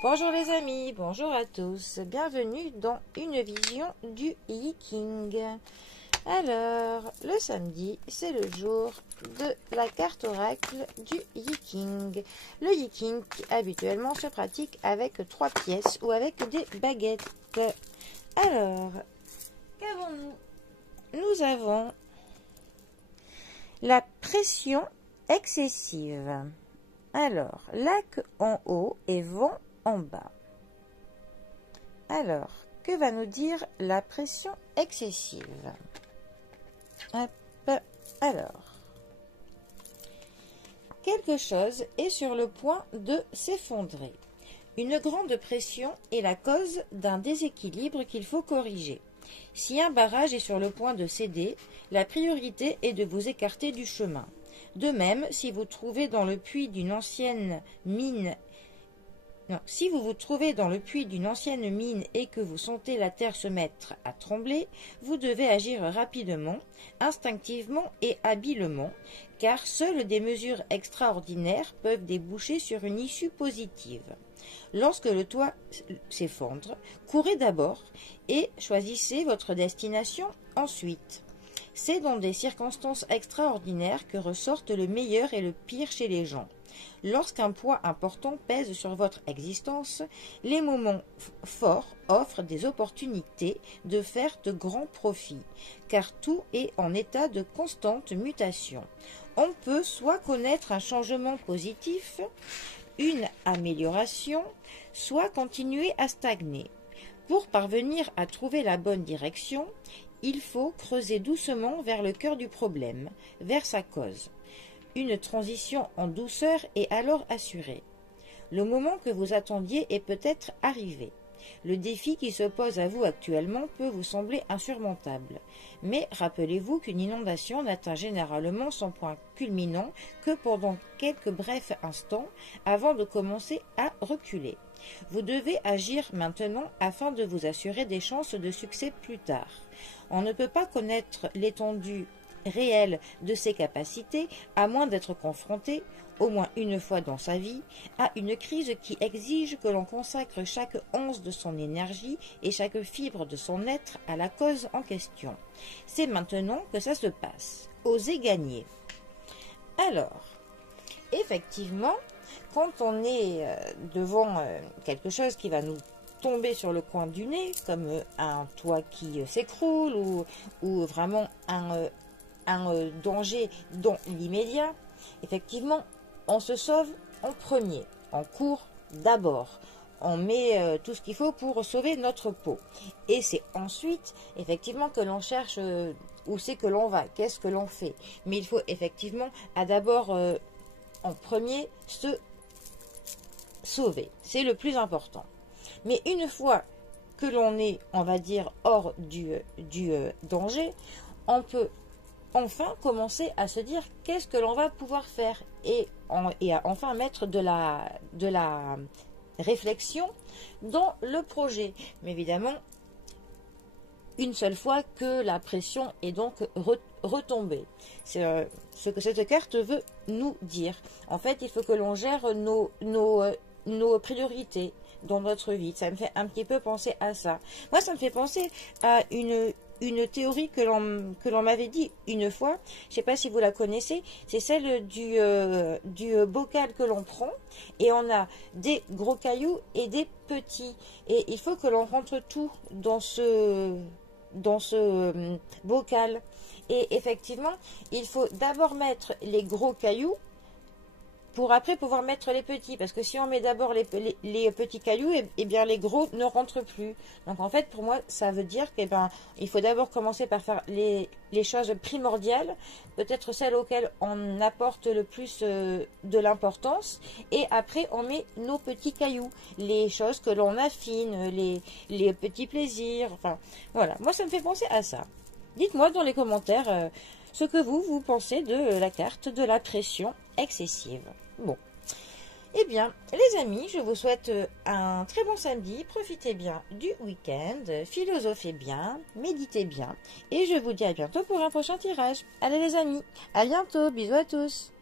Bonjour les amis, bonjour à tous, bienvenue dans une vision du Yiking. Alors, le samedi, c'est le jour de la carte oracle du Yiking. Le Yiking habituellement se pratique avec 3 pièces ou avec des baguettes. Alors, qu'avons-nous? Nous avons la pression excessive. Alors, lac en haut et vent en bas. Alors, que va nous dire la pression excessive? Hop, alors, quelque chose est sur le point de s'effondrer. Une grande pression est la cause d'un déséquilibre qu'il faut corriger. Si un barrage est sur le point de céder, la priorité est de vous écarter du chemin. De même, si vous trouvez dans le puits d'une ancienne mine si vous vous trouvez dans le puits d'une ancienne mine et que vous sentez la terre se mettre à trembler, vous devez agir rapidement, instinctivement et habilement, car seules des mesures extraordinaires peuvent déboucher sur une issue positive. Lorsque le toit s'effondre, courez d'abord et choisissez votre destination ensuite. C'est dans des circonstances extraordinaires que ressortent le meilleur et le pire chez les gens. Lorsqu'un poids important pèse sur votre existence, les moments forts offrent des opportunités de faire de grands profits, car tout est en état de constante mutation. On peut soit connaître un changement positif, une amélioration, soit continuer à stagner. Pour parvenir à trouver la bonne direction, il faut creuser doucement vers le cœur du problème, vers sa cause. Une transition en douceur est alors assurée. Le moment que vous attendiez est peut-être arrivé. Le défi qui s'oppose à vous actuellement peut vous sembler insurmontable. Mais rappelez-vous qu'une inondation n'atteint généralement son point culminant que pendant quelques brefs instants avant de commencer à reculer. Vous devez agir maintenant afin de vous assurer des chances de succès plus tard. On ne peut pas connaître l'étendue réelle de ses capacités à moins d'être confronté, au moins une fois dans sa vie, à une crise qui exige que l'on consacre chaque once de son énergie et chaque fibre de son être à la cause en question. C'est maintenant que ça se passe. Osez gagner. Alors, effectivement, quand on est devant quelque chose qui va nous tomber sur le coin du nez, comme un toit qui s'écroule ou vraiment un danger dans l'immédiat, effectivement, on se sauve en premier, on court d'abord, on met tout ce qu'il faut pour sauver notre peau. Et c'est ensuite, effectivement, que l'on cherche où c'est que l'on va, qu'est-ce que l'on fait. Mais il faut effectivement, d'abord, en premier, se sauver. C'est le plus important. Mais une fois que l'on est, on va dire, hors du danger, on peut enfin commencer à se dire qu'est-ce que l'on va pouvoir faire et à enfin mettre de la réflexion dans le projet. Mais évidemment, une seule fois que la pression est donc retombée. C'est ce que cette carte veut nous dire. En fait, il faut que l'on gère nos priorités dans notre vie. Ça me fait un petit peu penser à ça. Moi, ça me fait penser à une théorie que l'on m'avait dit une fois, je ne sais pas si vous la connaissez, c'est celle du bocal que l'on prend et on a des gros cailloux et des petits. Et il faut que l'on rentre tout dans ce bocal. Et effectivement, il faut d'abord mettre les gros cailloux pour après pouvoir mettre les petits, parce que si on met d'abord les petits cailloux, et bien les gros ne rentrent plus. Donc en fait, pour moi, ça veut dire qu'il il faut d'abord commencer par faire les choses primordiales, peut-être celles auxquelles on apporte le plus de l'importance, et après on met nos petits cailloux, les choses que l'on affine, les petits plaisirs, enfin voilà. Moi, ça me fait penser à ça. Dites-moi dans les commentaires ce que vous pensez de la carte de la pression excessive. Bon, eh bien, les amis, je vous souhaite un très bon samedi. Profitez bien du week-end, philosophez bien, méditez bien. Et je vous dis à bientôt pour un prochain tirage. Allez les amis, à bientôt, bisous à tous.